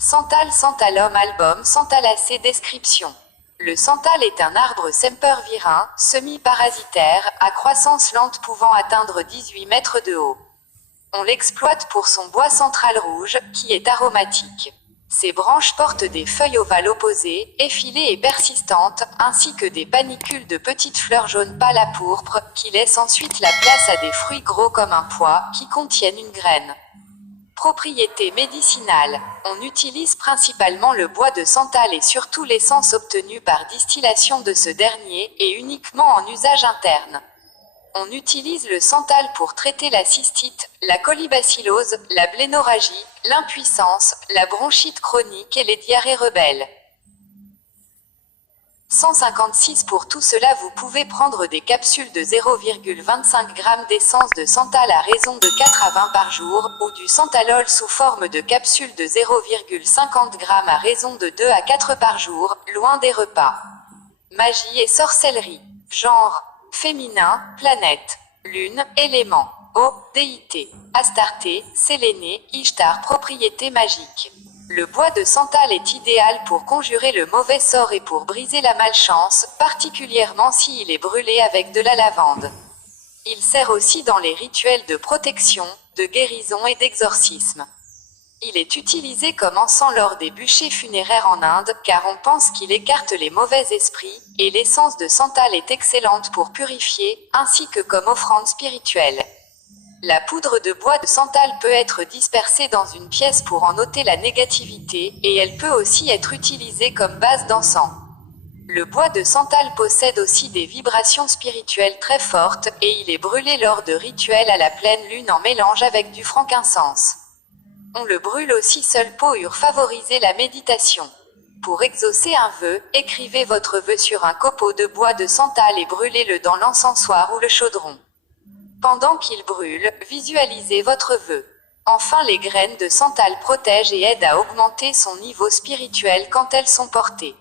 Santal Santalum album Santalacée description. Le santal est un arbre sempervirin, semi-parasitaire, à croissance lente pouvant atteindre 18 mètres de haut. On l'exploite pour son bois central rouge, qui est aromatique. Ses branches portent des feuilles ovales opposées, effilées et persistantes, ainsi que des panicules de petites fleurs jaunes pâles à pourpre, qui laissent ensuite la place à des fruits gros comme un pois, qui contiennent une graine. Propriétés médicinales. On utilise principalement le bois de santal et surtout l'essence obtenue par distillation de ce dernier, et uniquement en usage interne. On utilise le santal pour traiter la cystite, la colibacillose, la blénorragie, l'impuissance, la bronchite chronique et les diarrhées rebelles. 156. Pour tout cela, vous pouvez prendre des capsules de 0,25 g d'essence de santal à raison de 4 à 20 par jour, ou du santalol sous forme de capsules de 0,50 g à raison de 2 à 4 par jour, loin des repas. Magie et sorcellerie. Genre. Féminin, planète. Lune, élément. Eau, déité. Astarté, Séléné, Ishtar, propriété magique. Le bois de santal est idéal pour conjurer le mauvais sort et pour briser la malchance, particulièrement s'il est brûlé avec de la lavande. Il sert aussi dans les rituels de protection, de guérison et d'exorcisme. Il est utilisé comme encens lors des bûchers funéraires en Inde, car on pense qu'il écarte les mauvais esprits, et l'essence de santal est excellente pour purifier, ainsi que comme offrande spirituelle. La poudre de bois de santal peut être dispersée dans une pièce pour en ôter la négativité, et elle peut aussi être utilisée comme base d'encens. Le bois de santal possède aussi des vibrations spirituelles très fortes, et il est brûlé lors de rituels à la pleine lune en mélange avec du frankincense. On le brûle aussi seul pour favoriser la méditation. Pour exaucer un vœu, écrivez votre vœu sur un copeau de bois de santal et brûlez-le dans l'encensoir ou le chaudron. Pendant qu'il brûle, visualisez votre vœu. Enfin, les graines de santal protègent et aident à augmenter son niveau spirituel quand elles sont portées.